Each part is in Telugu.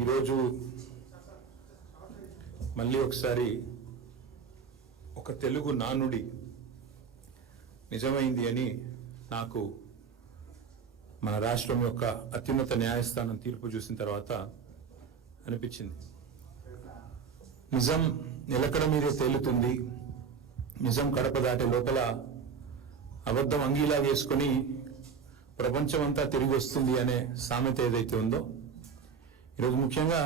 ఈరోజు మళ్ళీ ఒకసారి ఒక తెలుగు నానుడి నిజమైంది అని నాకు మన రాష్ట్రం యొక్క అత్యున్నత న్యాయస్థానం తీర్పు చూసిన తర్వాత అనిపించింది. నిజం నిలకడ మీద తేలుతుంది, నిజం కడప దాటే లోపల అబద్ధం అంగీలా వేసుకొని ప్రపంచం అంతా తిరిగి వస్తుంది అనే సామెత ఏదైతే ఉందో, ఈరోజు ముఖ్యంగా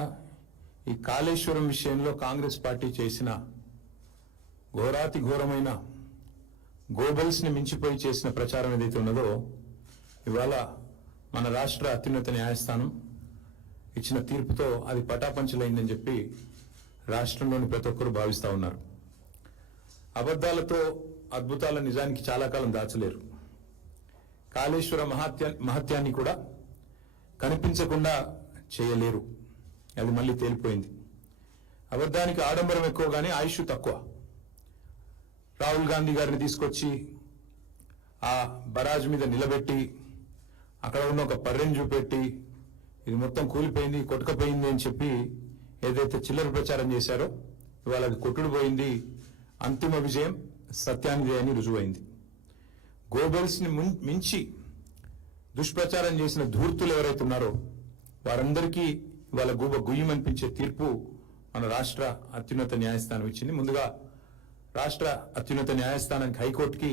ఈ కాళేశ్వరం విషయంలో కాంగ్రెస్ పార్టీ చేసిన ఘోరాతి ఘోరమైన గోబల్స్ని మించిపోయి చేసిన ప్రచారం ఏదైతే ఉన్నదో, ఇవాళ మన రాష్ట్ర అత్యున్నత న్యాయస్థానం ఇచ్చిన తీర్పుతో అది పటాపంచలైందని చెప్పి రాష్ట్రంలోని ప్రతి ఒక్కరు భావిస్తూ ఉన్నారు. అబద్ధాలతో అద్భుతాల నిజానికి చాలా కాలం దాచలేరు. కాళేశ్వర మహత్యాన్ని కూడా కనిపించకుండా చేయలేరు. అది మళ్ళీ తేలిపోయింది. అబద్ధానికి ఆడంబరం ఎక్కువ కానీ ఆయుష్ తక్కువ. రాహుల్ గాంధీ గారిని తీసుకొచ్చి ఆ బరాజ్ మీద నిలబెట్టి అక్కడ ఉన్న ఒక పర్రెని చూపెట్టి ఇది మొత్తం కూలిపోయింది, కొట్టుకపోయింది అని చెప్పి ఏదైతే చిల్లర ప్రచారం చేశారో, ఇవాళ అది కొట్టుడు పోయింది. అంతిమ విజయం సత్యానిదే అని రుజువైంది. గోబెల్స్ని మించి దుష్ప్రచారం చేసిన ధూర్తులు ఎవరైతే ఉన్నారో వారందరికీ ఇవాళ గుయ్యమనిపించే తీర్పు మన రాష్ట్ర అత్యున్నత న్యాయస్థానం ఇచ్చింది. ముందుగా రాష్ట్ర అత్యున్నత న్యాయస్థానానికి, హైకోర్టుకి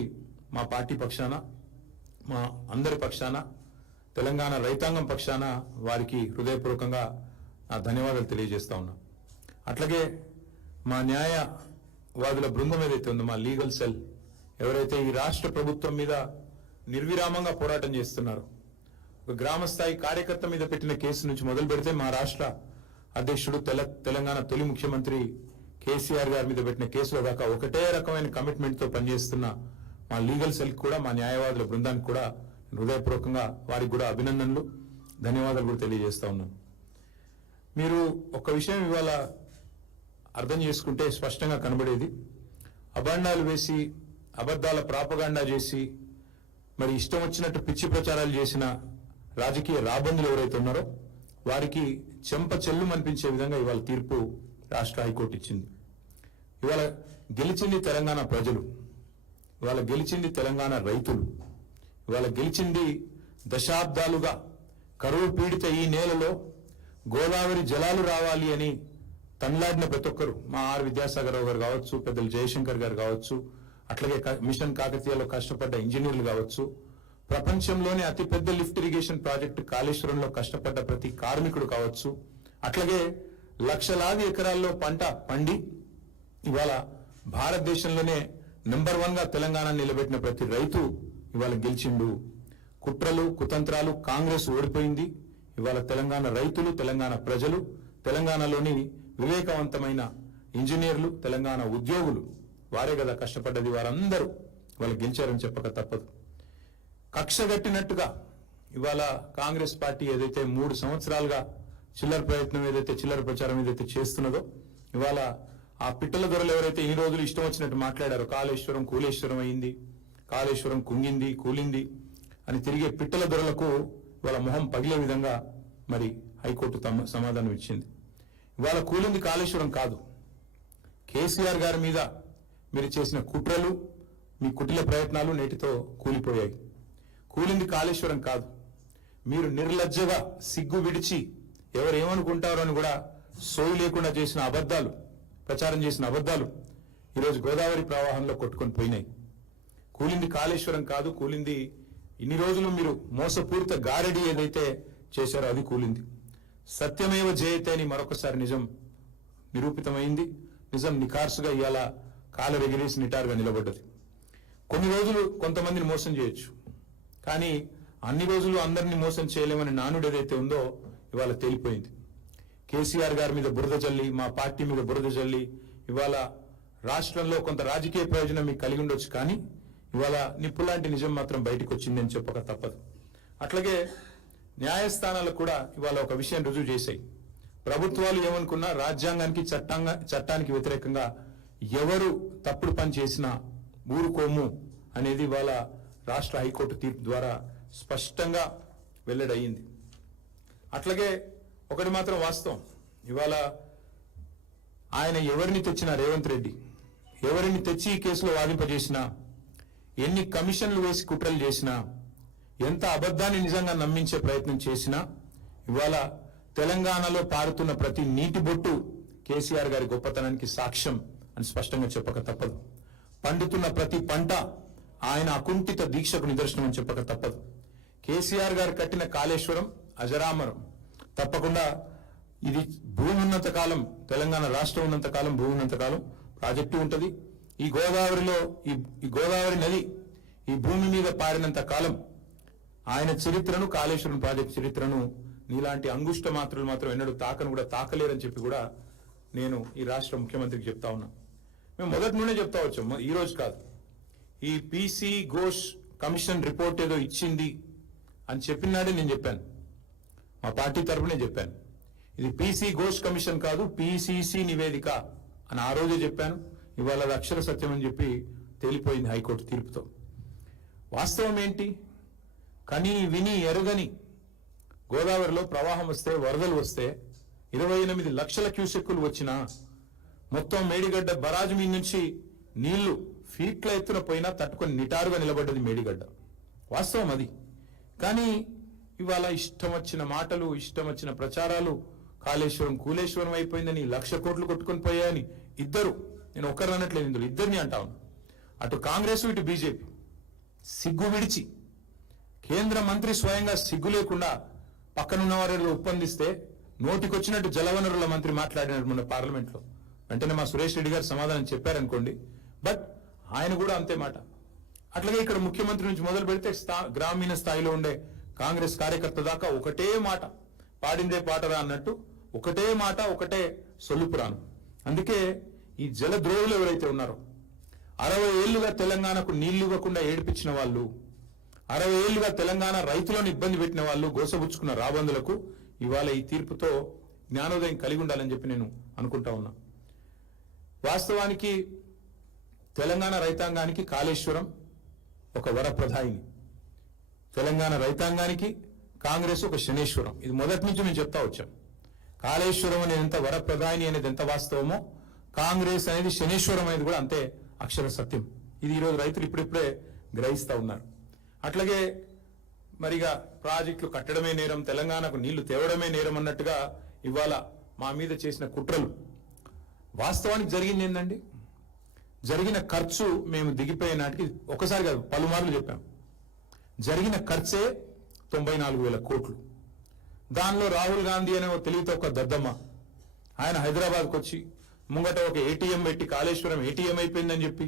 మా పార్టీ పక్షాన, మా అందరి పక్షాన, తెలంగాణ రైతాంగం పక్షాన వారికి హృదయపూర్వకంగా నా ధన్యవాదాలు తెలియజేస్తా ఉన్నా. అట్లాగే మా న్యాయవాదుల బృందం ఏదైతే ఉందో, మా లీగల్ సెల్ ఎవరైతే ఈ రాష్ట్ర ప్రభుత్వం మీద నిర్విరామంగా పోరాటం చేస్తున్నారు, ఒక గ్రామస్థాయి కార్యకర్త మీద పెట్టిన కేసు నుంచి మొదలు పెడితే మా రాష్ట్ర అధ్యక్షుడు తెలంగాణ తొలి ముఖ్యమంత్రి కేసీఆర్ గారి మీద పెట్టిన కేసుల దాకా ఒకటే రకమైన కమిట్మెంట్తో పనిచేస్తున్న మా లీగల్ సెల్ కూడా, మా న్యాయవాదుల బృందానికి కూడా హృదయపూర్వకంగా వారికి కూడా అభినందనలు, ధన్యవాదాలు కూడా తెలియజేస్తా ఉన్నాను. మీరు ఒక విషయం ఇవాళ అర్థం చేసుకుంటే స్పష్టంగా కనబడేది, అభాండాలు వేసి అబద్ధాల ప్రాపగాండా చేసి మరి ఇష్టం వచ్చినట్టు పిచ్చి ప్రచారాలు చేసిన రాజకీయ రాబందులు ఎవరైతే ఉన్నారో వారికి చెంప చెల్లు అనిపించే విధంగా ఇవాళ తీర్పు రాష్ట్ర హైకోర్టు ఇచ్చింది. ఇవాళ గెలిచింది తెలంగాణ ప్రజలు, ఇవాళ గెలిచింది తెలంగాణ రైతులు, ఇవాళ గెలిచింది దశాబ్దాలుగా కరువు పీడిత ఈ నేలలో గోదావరి జలాలు రావాలి అని తన్లాడిన ప్రతి ఒక్కరు, మా ఆర్ విద్యాసాగర్ రావు గారు కావచ్చు, పెద్దలు జయశంకర్ గారు కావచ్చు, అట్లాగే మిషన్ కాకతీయలో కష్టపడ్డ ఇంజనీర్లు కావచ్చు, ప్రపంచంలోనే అతిపెద్ద లిఫ్ట్ ఇరిగేషన్ ప్రాజెక్టు కాళేశ్వరంలో కష్టపడ్డ ప్రతి కార్మికుడు కావచ్చు, అట్లాగే లక్షలాది ఎకరాల్లో పంట పండి ఇవాళ భారతదేశంలోనే నెంబర్ 1గా తెలంగాణ నిలబెట్టిన ప్రతి రైతు ఇవాళ గెలిచిండు. కుట్రలు కుతంత్రాలు కాంగ్రెస్ ఓడిపోయింది. ఇవాళ తెలంగాణ రైతులు, తెలంగాణ ప్రజలు, తెలంగాణలోని వివేకవంతమైన ఇంజనీర్లు, తెలంగాణ ఉద్యోగులు, వారే కదా కష్టపడ్డది, వారందరూ వాళ్ళు గెలిచారని చెప్పక తప్పదు. కక్షగట్టినట్టుగా ఇవాళ కాంగ్రెస్ పార్టీ ఏదైతే 3 సంవత్సరాలుగా చిల్లర ప్రచారం ఏదైతే చేస్తున్నదో, ఇవాళ ఆ పిట్టల దొరలు ఎవరైతే ఈ రోజులు ఇష్టం వచ్చినట్టు మాట్లాడారో, కాళేశ్వరం కూలేశ్వరం అయింది, కాళేశ్వరం కుంగింది కూలింది అని తిరిగే పిట్టల దొరలకు ఇవాళ మొహం పగిలే విధంగా మరి హైకోర్టు సమాధానం ఇచ్చింది. ఇవాళ కూలింది కాళేశ్వరం కాదు, కేసీఆర్ గారి మీద మీరు చేసిన కుట్రలు, మీ కుటిల ప్రయత్నాలు నేటితో కూలిపోయాయి. కూలింది కాళేశ్వరం కాదు, మీరు నిర్లజ్జగా సిగ్గు విడిచి ఎవరు ఏమనుకుంటారో అని కూడా సోయి లేకుండా చేసిన అబద్ధాలు, ప్రచారం చేసిన అబద్ధాలు ఈరోజు గోదావరి ప్రవాహంలో కొట్టుకొని పోయినాయి. కూలింది కాళేశ్వరం కాదు, కూలింది ఇన్ని రోజులు మీరు మోసపూరిత గారడి ఏదైతే చేశారో అది కూలింది. సత్యమేవ జయతే అని మరొకసారి నిజం నిరూపితమైంది. నిజం నిఖార్సుగా ఇవాళ కాలరెగిరేసి నిటారుగా నిలబడ్డది. కొన్ని రోజులు కొంతమందిని మోసం చేయొచ్చు, కానీ అన్ని రోజులు అందరినీ మోసం చేయలేమని నానుడు ఏదైతే ఉందో ఇవాళ తేలిపోయింది. కేసీఆర్ గారి మీద బురద జల్లి, మా పార్టీ మీద బురద జల్లి ఇవాళ రాష్ట్రంలో కొంత రాజకీయ ప్రయోజనం మీకు కలిగి ఉండొచ్చు, కానీ ఇవాళ నిప్పులాంటి నిజం మాత్రం బయటకు వచ్చింది అని చెప్పక తప్పదు. అట్లాగే న్యాయస్థానాలు కూడా ఇవాళ ఒక విషయం రుజువు చేశాయి. ప్రభుత్వాలు ఏమనుకున్నా రాజ్యాంగానికి చట్టానికి వ్యతిరేకంగా ఎవరు తప్పుడు పని చేసినా ఊరుకోము అనేది ఇవాళ రాష్ట్ర హైకోర్టు తీర్పు ద్వారా స్పష్టంగా వెల్లడయ్యింది. అట్లాగే ఒకటి మాత్రం వాస్తవం, ఇవాళ ఆయన ఎవరిని తెచ్చినా, రేవంత్ రెడ్డి ఎవరిని తెచ్చి ఈ కేసులో వాదింపజేసినా, ఎన్ని కమిషన్లు వేసి కుట్రలు చేసినా, ఎంత అబద్ధాన్ని నిజంగా నమ్మించే ప్రయత్నం చేసినా, ఇవాళ తెలంగాణలో పారుతున్న ప్రతి నీటి బొట్టు కేసీఆర్ గారి గొప్పతనానికి సాక్ష్యం అని స్పష్టంగా చెప్పక తప్పదు. పండుతున్న ప్రతి పంట ఆయన అకుంఠిత దీక్షకు నిదర్శనం అని చెప్పక తప్పదు. కేసీఆర్ గారు కట్టిన కాళేశ్వరం అజరామరం. తప్పకుండా ఇది భూమి ఉన్నంత కాలం, తెలంగాణ రాష్ట్రం ఉన్నంత కాలం, భూమి ఉన్నంత కాలం ప్రాజెక్టు ఉంటుంది. ఈ గోదావరిలో ఈ గోదావరి నది ఈ భూమి మీద పారినంత కాలం ఆయన చరిత్రను, కాళేశ్వరం ప్రాజెక్టు చరిత్రను నీలాంటి అంగుష్ట మాత్రులు మాత్రం ఎన్నడూ తాకను కూడా తాకలేరని చెప్పి కూడా నేను ఈ రాష్ట్ర ముఖ్యమంత్రికి చెప్తా ఉన్నా. మేము మొదటి నుండే చెప్తా వచ్చాం, ఈ రోజు కాదు. ఈ పీసీ ఘోష్ కమిషన్ రిపోర్ట్ ఏదో ఇచ్చింది అని చెప్పినాడే నేను చెప్పాను, మా పార్టీ తరఫునే చెప్పాను. ఇది పీసీ ఘోష్ కమిషన్ కాదు, పీసీసీ నివేదిక అని ఆ రోజే చెప్పాను. ఇవాళ అది అక్షర సత్యం అని చెప్పి తేలిపోయింది హైకోర్టు తీర్పుతో. వాస్తవం ఏంటి? కని విని ఎరగని గోదావరిలో ప్రవాహం వస్తే, వరదలు వస్తే 28 లక్షల క్యూసెక్కులు వచ్చినా, మొత్తం మేడిగడ్డ బరాజు మీద నుంచి నీళ్లు ఫీట్ల ఎత్తున పోయినా తట్టుకొని నిటారుగా నిలబడ్డది మేడిగడ్డ. వాస్తవం అది. కానీ ఇవాళ ఇష్టం వచ్చిన మాటలు, ఇష్టం వచ్చిన ప్రచారాలు, కాళేశ్వరం కూలేశ్వరం అయిపోయిందని, 1,00,000 కోట్లు కొట్టుకొని పోయాయని ఇద్దరు, నేను ఒక్కరు అనట్లేదు, ఇందులో ఇద్దరిని అంటా ఉన్నా, అటు కాంగ్రెస్ ఇటు బీజేపీ సిగ్గు విడిచి, కేంద్ర మంత్రి స్వయంగా సిగ్గు లేకుండా పక్కనున్న వారు ఒప్పందిస్తే నోటికొచ్చినట్టు జలవనరుల మంత్రి మాట్లాడినట్టు మొన్న పార్లమెంట్లో వెంటనే మా సురేష్ రెడ్డి గారు సమాధానం చెప్పారనుకోండి, బట్ ఆయన కూడా అంతే మాట. అట్లాగే ఇక్కడ ముఖ్యమంత్రి నుంచి మొదలు పెడితే గ్రామీణ స్థాయిలో ఉండే కాంగ్రెస్ కార్యకర్త దాకా ఒకటే మాట, పాడిందే పాటరా అన్నట్టు ఒకటే మాట, ఒకటే సొల్లుపురాను. అందుకే ఈ జలద్రోహులు ఎవరైతే ఉన్నారో, 60 ఏళ్లుగా తెలంగాణకు నీళ్లు ఇవ్వకుండా ఏడిపించిన వాళ్ళు, 60 ఏళ్లుగా తెలంగాణ రైతులను ఇబ్బంది పెట్టిన వాళ్ళు, గోసబుచ్చుకున్న రాబందులకు ఇవాళ ఈ తీర్పుతో జ్ఞానోదయం కలిగి ఉండాలని చెప్పి నేను అనుకుంటా ఉన్నా. వాస్తవానికి తెలంగాణ రైతాంగానికి కాళేశ్వరం ఒక వరప్రదాయిని, తెలంగాణ రైతాంగానికి కాంగ్రెస్ ఒక శనేశ్వరం. ఇది మొదటి నుంచి మేము చెప్తా వచ్చాం. కాళేశ్వరం అనేది ఎంత వరప్రదాయిని అనేది ఎంత వాస్తవమో, కాంగ్రెస్ అనేది శనేశ్వరం అనేది కూడా అంతే అక్షర సత్యం. ఇది ఈరోజు రైతులు ఇప్పుడిప్పుడే గ్రహిస్తూ ఉన్నారు. అట్లాగే మరిగా ప్రాజెక్టులు కట్టడమే నేరం, తెలంగాణకు నీళ్లు తేవడమే నేరం అన్నట్టుగా ఇవాళ మా మీద చేసిన కుట్రలు. వాస్తవానికి జరిగింది ఏంటండి? జరిగిన ఖర్చు మేము దిగిపోయే నాటికి ఒకసారి కాదు పలుమార్లు చెప్పాం. జరిగిన ఖర్చే 94,000 కోట్లు. దానిలో రాహుల్ గాంధీ అనే ఒక తెలివితో ఒక దద్దమ్మ, ఆయన హైదరాబాద్కు వచ్చి ముంగట ఒక ఏటీఎం పెట్టి కాళేశ్వరం ఏటీఎం అయిపోయిందని చెప్పి,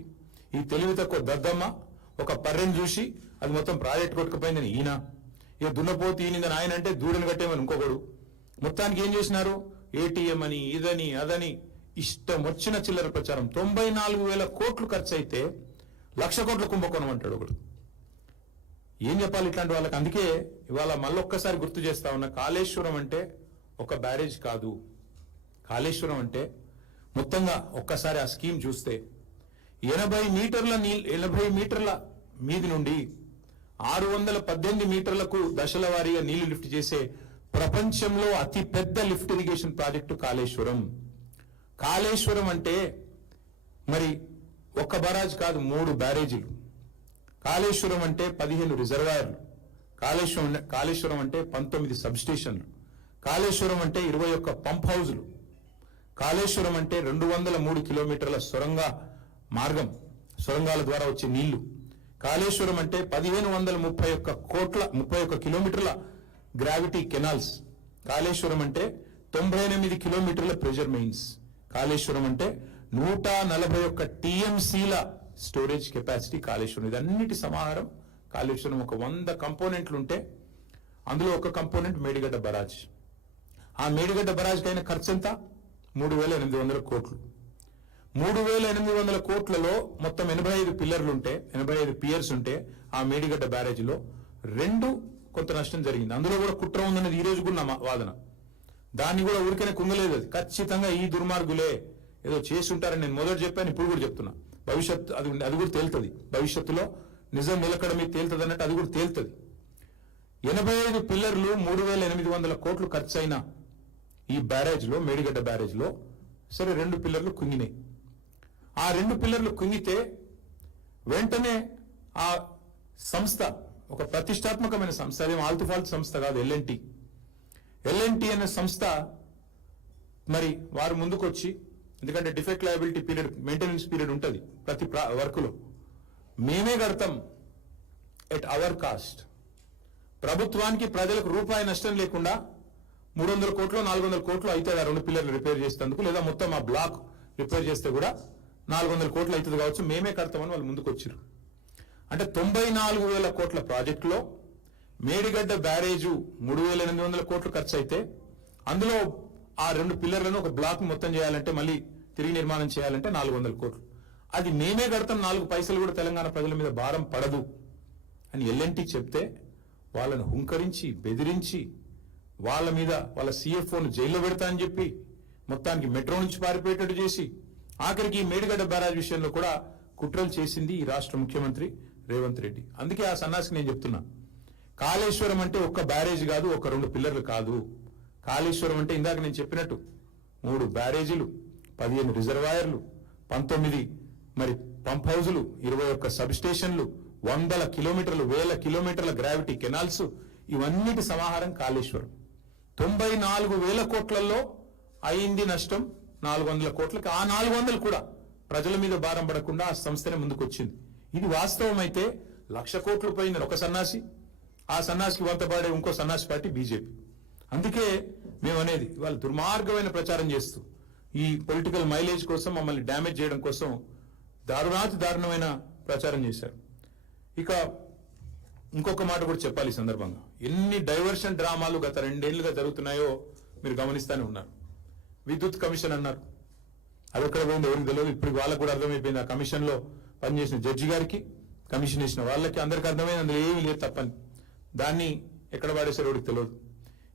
ఈ తెలివి తక్కువ దద్దమ్మ ఒక పర్రెని చూసి అది మొత్తం ప్రాజెక్ట్ కొట్టుకుపోయిందని ఈయన, ఇక దున్నపోతు ఈయనదని ఆయన అంటే దూడను కట్టేమని ఇంకొకడు. మొత్తానికి ఏం చేసినారు? ఏటీఎం అని, ఇదని అదని ఇష్టం వచ్చిన చిల్లర ప్రచారం. 94,000 కోట్లు ఖర్చు అయితే 1,00,000 కోట్ల కుంభకోణం అంటాడు ఒకడు. ఏం చెప్పాలి ఇట్లాంటి వాళ్ళకి? అందుకే ఇవాళ మళ్ళొక్కసారి గుర్తు చేస్తా ఉన్నా, కాళేశ్వరం అంటే ఒక బ్యారేజ్ కాదు. కాళేశ్వరం అంటే మొత్తంగా ఒక్కసారి ఆ స్కీమ్ చూస్తే 80 మీటర్ల మీది నుండి 618 మీటర్లకు దశల వారీగా నీళ్లు లిఫ్ట్ చేసే ప్రపంచంలో అతి పెద్ద lift irrigation project Kaleshwaram. Kaleshwaram అంటే మరి ఒక్క బరాజ్ కాదు, 3 బ్యారేజీలు. కాళేశ్వరం అంటే 15 రిజర్వాయర్లు. కాళేశ్వరం అంటే 19 సబ్స్టేషన్లు. కాళేశ్వరం అంటే 21 పంప్ హౌజులు. కాళేశ్వరం అంటే 203 కిలోమీటర్ల సొరంగాల ద్వారా వచ్చే నీళ్లు. కాళేశ్వరం అంటే 1,531 కిలోమీటర్ల గ్రావిటీ కెనాల్స్. కాళేశ్వరం అంటే 98 కిలోమీటర్ల ప్రెషర్ మెయిన్స్. కాళేశ్వరం అంటే 141 టీఎంసీల స్టోరేజ్ కెపాసిటీ కాళేశ్వరం. ఇదన్నిటి సమాహారం కాళేశ్వరం. ఒక 100 కంపోనెంట్లు ఉంటే అందులో ఒక కంపోనెంట్ మేడిగడ్డ బరాజ్. ఆ మేడిగడ్డ బరాజ్కి అయిన ఖర్చు ఎంత? 3,800 కోట్లు. 3,800 కోట్లలో మొత్తం 85 పిల్లర్లు ఉంటే, 85 పియర్స్ ఉంటే ఆ మేడిగడ్డ బ్యారేజీలో 2 కొంత నష్టం జరిగింది. అందులో కూడా కుట్ర ఉందనేది ఈ రోజు కూడా నా వాదన. దాన్ని కూడా ఊరికనే కుంగలేదు. అది ఖచ్చితంగా ఈ దుర్మార్గులే ఏదో చేసి ఉంటారని నేను మొదటి చెప్పాను, ఇప్పుడు కూడా చెప్తున్నా. భవిష్యత్తు అది కూడా తేలుతుంది. భవిష్యత్తులో నిజం నిలకడ మీద తేలుతుంది అన్నట్టు అది కూడా తేలుతుంది. 85 పిల్లర్లు 3,800 కోట్లు ఖర్చు అయినా ఈ బ్యారేజ్లో, మేడిగడ్డ బ్యారేజ్లో సరే 2 పిల్లర్లు కుంగినాయి. ఆ 2 పిల్లర్లు కుంగితే వెంటనే ఆ సంస్థ, ఒక ప్రతిష్టాత్మకమైన సంస్థ, అదేం ఆల్తుఫాల్తు సంస్థ కాదు, ఎల్ఎన్టీ అనే సంస్థ, మరి వారు ముందుకొచ్చి, ఎందుకంటే defect liability period, maintenance period ఉంటుంది ప్రతి వర్కులో, మేమే కడతాం ఎట్ అవర్ కాస్ట్, ప్రభుత్వానికి ప్రజలకు రూపాయి నష్టం లేకుండా 300 కోట్లు 400 కోట్లు అవుతుంది ఆ 2 పిల్లర్లు రిపేర్ చేసేందుకు, లేదా మొత్తం ఆ బ్లాక్ రిపేర్ చేస్తే కూడా 400 కోట్లు అవుతుంది కావచ్చు, మేమే కడతామని వాళ్ళు ముందుకు వచ్చారు. అంటే 94,000 కోట్ల ప్రాజెక్టులో మేడిగడ్డ బ్యారేజు 3,800 కోట్లు ఖర్చు అయితే, అందులో ఆ 2 పిల్లర్లను, ఒక బ్లాక్ మొత్తం చేయాలంటే, మళ్ళీ తిరిగి నిర్మాణం చేయాలంటే 400 కోట్లు. అది మేమే కడతాం, 4 పైసలు కూడా తెలంగాణ ప్రజల మీద భారం పడదు అని ఎల్ఎన్టీ చెప్తే, వాళ్ళను హుంకరించి, బెదిరించి, వాళ్ళ మీద వాళ్ళ CFOను జైల్లో పెడతా అని చెప్పి, మొత్తానికి మెట్రో నుంచి పారిపోయేటట్టు చేసి, ఆఖరికి మేడిగడ్డ బ్యారేజ్ విషయంలో కూడా కుట్రలు చేసింది ఈ రాష్ట్ర ముఖ్యమంత్రి రేవంత్ రెడ్డి. అందుకే ఆ సన్నాసికి నేను చెప్తున్నా, కాళేశ్వరం అంటే ఒక్క బ్యారేజ్ కాదు, ఒక 2 పిల్లర్లు కాదు. కాళేశ్వరం అంటే ఇందాక నేను చెప్పినట్టు 3 బ్యారేజీలు, 15 రిజర్వాయర్లు, 19 మరి పంప్ హౌజులు, 21 సబ్ స్టేషన్లు, 100 కిలోమీటర్లు, 1000 కిలోమీటర్ల గ్రావిటీ కెనాల్స్, ఇవన్నిటి సమాహారం కాళేశ్వరం. 94,000 కోట్లలో అయింది నష్టం 400 కోట్లకి. ఆ 400 కూడా ప్రజల మీద భారం పడకుండా ఆ సంస్థనే ముందుకొచ్చింది. ఇది వాస్తవం అయితే 1,00,000 కోట్లు పోయిందని ఒక సన్నాసి, ఆ సన్నాసికి వంతపాడే ఇంకో సన్నాసి పార్టీ బీజేపీ. అందుకే మేము అనేది, ఇవాళ దుర్మార్గమైన ప్రచారం చేస్తూ ఈ పొలిటికల్ మైలేజ్ కోసం, మమ్మల్ని డ్యామేజ్ చేయడం కోసం దారుణమైన ప్రచారం చేశారు. ఇక ఇంకొక మాట కూడా చెప్పాలి ఈ సందర్భంగా, ఎన్ని డైవర్షన్ డ్రామాలు గత 2 ఏళ్లుగా జరుగుతున్నాయో మీరు గమనిస్తూనే ఉన్నారు. విద్యుత్ కమిషన్ అన్నారు, అది ఎక్కడ పోయిందో ఎవరికి తెలియదు. ఇప్పుడు వాళ్ళకు కూడా అర్థమైపోయింది, ఆ కమిషన్లో పనిచేసిన జడ్జి గారికి, కమిషన్ వేసిన వాళ్ళకి అందరికీ అర్థమైంది అందులో ఏమీ లేదు తప్పని. దాన్ని ఎక్కడ పాడేశారో ఎవరికి తెలియదు.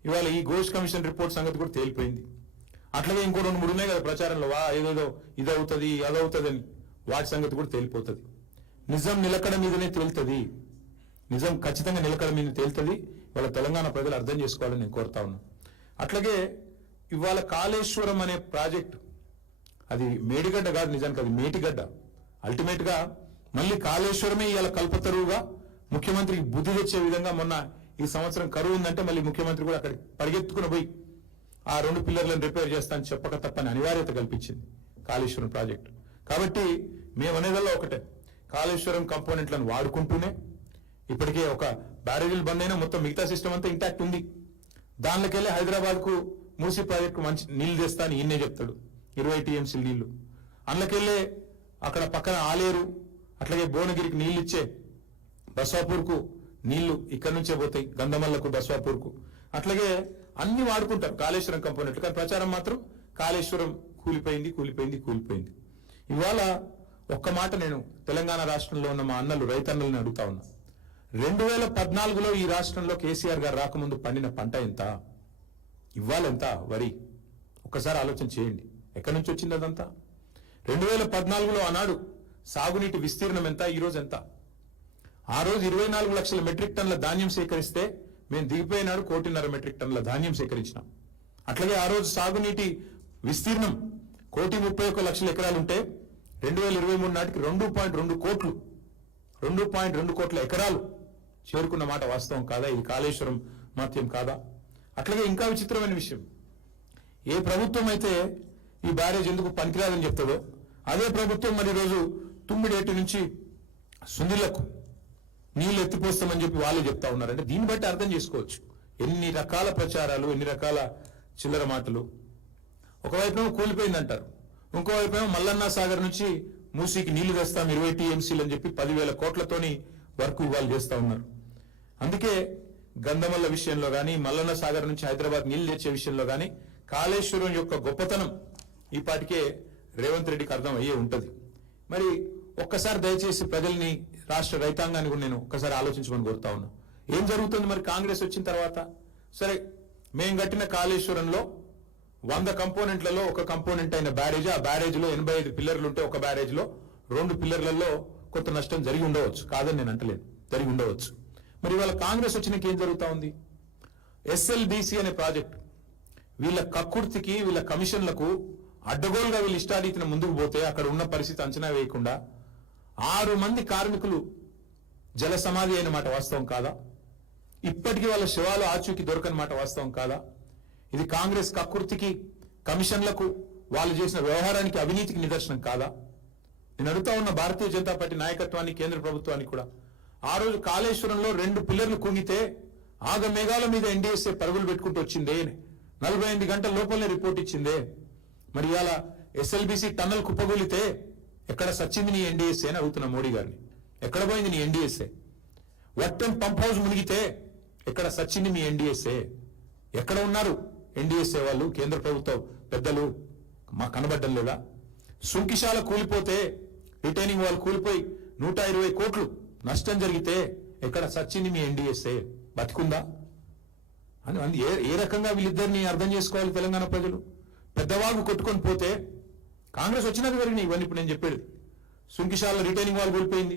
ఇవాళ ఈ ఘోష్ కమిషన్ రిపోర్ట్ సంగతి కూడా తేలిపోయింది. అట్లాగే ఇంకో 2-3 ఉన్నాయి కదా ప్రచారంలో, ఏదేదో ఇదవుతుంది అదవుతుంది అని, వాటి సంగతి కూడా తేలిపోతుంది. నిజం నిలకడ మీదనే తేలుతుంది, నిజం ఖచ్చితంగా నిలకడ మీద తేలుతుంది. ఇవాళ తెలంగాణ ప్రజలు అర్థం చేసుకోవాలని నేను కోరుతా ఉన్నాను. అట్లాగే ఇవాళ కాళేశ్వరం అనే ప్రాజెక్టు, అది మేడిగడ్డ కాదు, నిజానికి అది మేటిగడ్డ. అల్టిమేట్ గా మళ్ళీ కాళేశ్వరమే ఇవాళ కల్పతరువుగా ముఖ్యమంత్రికి బుద్ధి తెచ్చే విధంగా, మొన్న ఈ సంవత్సరం కరువు ఉందంటే మళ్ళీ ముఖ్యమంత్రి కూడా అక్కడికి పరిగెత్తుకుని పోయి ఆ 2 పిల్లర్లను రిపేర్ చేస్తానని చెప్పక తప్పని అనివార్యత కల్పించింది కాళేశ్వరం ప్రాజెక్టు. కాబట్టి మేము అనేదల్లా ఒకటే, కాళేశ్వరం కంపోనెంట్లను వాడుకుంటూనే ఇప్పటికే ఒక బ్యారేజీలు బంద్ అయినా మొత్తం మిగతా సిస్టమ్ అంతా ఇంటాక్ట్ ఉంది. దానిలోకెళ్ళి హైదరాబాద్ కు మూసీ ప్రాజెక్టు మంచి నీళ్లు తెస్తా అని ఈయనే చెప్తాడు, 20 TMC నీళ్లు. అందులోకెళ్ళే అక్కడ పక్కన ఆలేరు, అట్లాగే భువనగిరికి నీళ్లు ఇచ్చే బస్వాపూర్కు నీళ్లు ఇక్కడి నుంచే పోతాయి, గంధమల్లకు బస్వాపూర్కు. అట్లాగే అన్ని వాడుకుంటారు కాళేశ్వరం కంపోనెంట్లు, కానీ ప్రచారం మాత్రం కాళేశ్వరం కూలిపోయింది. ఇవాళ ఒక్క మాట నేను తెలంగాణ రాష్ట్రంలో ఉన్న మా అన్నలు, రైతన్నల్ని అడుగుతా ఉన్నా, 2014లో ఈ రాష్ట్రంలో కేసీఆర్ గారు రాకముందు పండిన పంట ఎంత, ఇవాళ ఎంత వరి? ఒక్కసారి ఆలోచన చేయండి, ఎక్కడి నుంచి వచ్చింది అదంతా? 2014లో ఆనాడు సాగునీటి విస్తీర్ణం ఎంత, ఈరోజు ఎంత? ఆ రోజు 24 లక్షల మెట్రిక్ టన్నుల ధాన్యం సేకరిస్తే మేము దిగిపోయినాడు 1.5 మెట్రిక్ టన్నుల ధాన్యం సేకరించినాం. అట్లాగే ఆ రోజు సాగునీటి విస్తీర్ణం 1,31 లక్షల ఎకరాలు ఉంటే 2023 నాటికి 2.2 కోట్ల ఎకరాలు చేరుకున్న మాట వాస్తవం కాదా? ఇది కాళేశ్వరం మహత్యం కాదా? అట్లాగే ఇంకా విచిత్రమైన విషయం, ఏ ప్రభుత్వం అయితే ఈ బ్యారేజ్ ఎందుకు పనికిరాదని చెప్తాడో అదే ప్రభుత్వం మరి ఈరోజు తుమ్మిడేటి నుంచి సుందిళ్లకు నీళ్లు ఎత్తిపోస్తామని చెప్పి వాళ్ళే చెప్తా ఉన్నారంటే, దీన్ని బట్టి అర్థం చేసుకోవచ్చు ఎన్ని రకాల ప్రచారాలు, ఎన్ని రకాల చిల్లర మాటలు. ఒకవైపు కూలిపోయింది అంటారు, ఇంకోవైపు మల్లన్న సాగర్ నుంచి మూసీకి నీళ్లు తెస్తాం 20 TMCలు అని చెప్పి 10,000 కోట్లతోని వర్క్ ఇవాళ చేస్తా ఉన్నారు. అందుకే గంధమల్ల విషయంలో కానీ, మల్లన్న సాగర్ నుంచి హైదరాబాద్ నీళ్లు తెచ్చే విషయంలో కానీ కాళేశ్వరం యొక్క గొప్పతనం ఈ పాటికే రేవంత్ రెడ్డికి అర్థం అయ్యే ఉంటది. మరి ఒక్కసారి దయచేసి ప్రజల్ని, రాష్ట్ర రైతాంగాన్ని కూడా నేను ఒక్కసారి ఆలోచించమని కోరుతా ఉన్నా. ఏం జరుగుతుంది మరి కాంగ్రెస్ వచ్చిన తర్వాత? సరే, మేం కట్టిన కాళేశ్వరంలో 100 కంపోనెంట్లలో ఒక కంపోనెంట్ అయిన బ్యారేజ్, ఆ బ్యారేజ్లో 85 పిల్లర్లు ఉంటే ఒక బ్యారేజ్లో 2 పిల్లర్లలో కొంత నష్టం జరిగి ఉండవచ్చు, కాదని నేను అంటలేను, జరిగి ఉండవచ్చు. మరి ఇవాళ కాంగ్రెస్ వచ్చినాక ఏం జరుగుతా ఉంది? SLDC అనే ప్రాజెక్టు, వీళ్ళ కక్కుర్తికి వీళ్ళ కమిషన్లకు అడ్డగోలుగా వీళ్ళు ఇష్టారీతిన ముందుకు పోతే అక్కడ ఉన్న పరిస్థితి అంచనా వేయకుండా 6 మంది కార్మికులు జల సమాధి అయిన మాట వాస్తవం కాదా? ఇప్పటికీ వాళ్ళ శవాలు ఆచూకీ దొరకని మాట వాస్తవం కాదా? ఇది కాంగ్రెస్ కక్కుర్తికి కమిషన్లకు వాళ్ళు చేసిన వ్యవహారానికి అవినీతికి నిదర్శనం కాదా? నేను అడుగుతా ఉన్న భారతీయ జనతా పార్టీ నాయకత్వాన్ని కేంద్ర ప్రభుత్వానికి కూడా ఆ రోజు కాళేశ్వరంలో 2 పిల్లర్లు కుంగితే ఆగమేఘాల మీద ఎన్డీఎస్ఏ పరుగులు పెట్టుకుంటూ వచ్చిందే, 48 గంటల లోపలనే రిపోర్ట్ ఇచ్చిందే. మరి ఇవాళ ఎస్ఎల్బీసీ టన్నల్ కుప్పగూలితే ఎక్కడ సచ్చింది నీ ఎన్డీఎస్ఏ అని అడుగుతున్న మోడీ గారిని. ఎక్కడ పోయింది నీ ఎన్డీఎస్ఏ? వట్టెం పంప్ హౌస్ మునిగితే ఎక్కడ సచ్చింది మీ ఎన్డీఎస్ఏ? ఎక్కడ ఉన్నారు ఎన్డీఎస్ఏ వాళ్ళు, కేంద్ర ప్రభుత్వ పెద్దలు? మా కనబడ్డం లేదా? సుంకిశాల కూలిపోతే రిటైనింగ్ వాళ్ళు కూలిపోయి 120 కోట్లు నష్టం జరిగితే ఎక్కడ సచ్చింది మీ ఎన్డీఎస్ఏ? బతికుందా అని ఏ రకంగా వీళ్ళిద్దరిని అర్థం చేసుకోవాలి తెలంగాణ ప్రజలు? పెద్దవాగు కొట్టుకొని పోతే కాంగ్రెస్ వచ్చినాక జరిగినాయి ఇవన్నీ. ఇప్పుడు నేను చెప్పేది సుంకిశాల రిటైనింగ్ వాల్ కూలిపోయింది,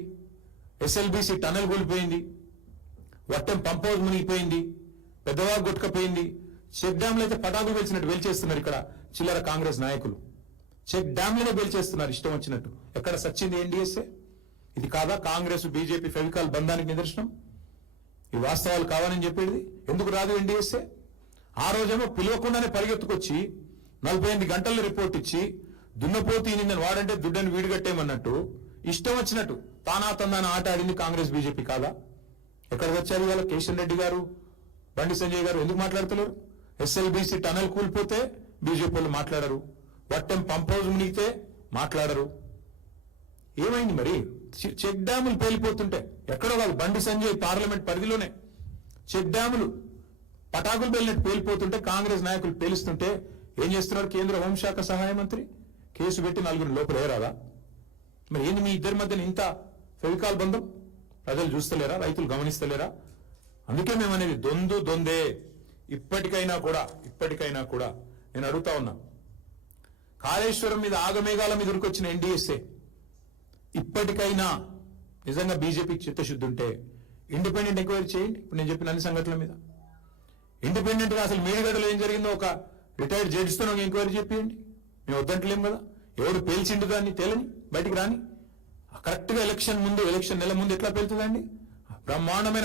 ఎస్ఎల్బీసీ టన్నల్ కూలిపోయింది, వట్టెం పంప్ హౌస్ మునిగిపోయింది, పెద్దవాగు కొట్టుకపోయింది. చెక్ డ్యాంలు అయితే పటాకులు వెలిచినట్టు వెలిచేస్తున్నారు ఇక్కడ చిల్లర కాంగ్రెస్ నాయకులు. చెక్ డ్యాంలనే వెలిచేస్తున్నారు ఇష్టం వచ్చినట్టు. ఎక్కడ సచ్చింది ఎన్డీఎస్ఏ? ఇది కాదా కాంగ్రెస్ బీజేపీ ఫెవికాల్ బంధానికి నిదర్శనం? ఈ వాస్తవాలు కావాలని చెప్పేది. ఎందుకు రాదు ఎన్డీఎస్ఏ? ఆ రోజేమో పిలవకుండానే పరిగెత్తుకొచ్చి 48 గంటల్లో రిపోర్ట్ ఇచ్చి దున్నపోతు ఈనిందని వాడంటే దుడ్డని వీడిగట్టేమన్నట్టు ఇష్టం వచ్చినట్టు తానా తందాన ఆట ఆడింది కాంగ్రెస్ బీజేపీ కాదా? ఎక్కడ వచ్చారు ఇవాళ కిషన్ రెడ్డి గారు, బండి సంజయ్ గారు? ఎందుకు మాట్లాడతలేరు? ఎస్ఎల్బీసీ టనల్ కూలిపోతే బీజేపీ వాళ్ళు మాట్లాడరు, వట్టెం పంప్ హౌస్ మునిగితే మాట్లాడరు. ఏమైంది మరి? చెక్ డ్యాములు పేలిపోతుంటే ఎక్కడో కాదు, బండి సంజయ్ పార్లమెంట్ పరిధిలోనే చెక్ డ్యాములు పటాకులు పేలినట్టు పేలిపోతుంటే కాంగ్రెస్ నాయకులు పేలుస్తుంటే ఏం చేస్తున్నారు? కేంద్ర హోంశాఖ సహాయ మంత్రి కేసు పెట్టి 4 లోపల ఏరాదా? మరి ఏంది మీ ఇద్దరి మధ్యన ఇంత ఫెవికాల్ బంధం? ప్రజలు చూస్తలేరా? రైతులు గమనిస్తలేరా? అందుకే మేము అనేది దొందే. ఇప్పటికైనా కూడా నేను అడుగుతా ఉన్నా, కాళేశ్వరం మీద ఆగమేఘాల మీద ఉరికొచ్చిన ఎన్డీఎస్ఏ ఇప్పటికైనా నిజంగా బీజేపీకి చిత్తశుద్ధి ఉంటే ఇండిపెండెంట్ ఎంక్వైరీ చేయండి. ఇప్పుడు నేను చెప్పిన అన్ని సంఘటనల మీద ఇండిపెండెంట్ గా అసలు మేడిగడ్డలో ఏం జరిగిందో ఒక రిటైర్డ్ జడ్జితో ఒక ఎంక్వైరీ చేయండి. మేము వద్దంటలేం కదా. ఎవరు పేల్చిండు దాన్ని తేలని బయటికి రాని. కరెక్ట్ గా ఎలక్షన్ నెల ముందు ఎట్లా పేలుతుందండి? బ్రహ్మాండమైన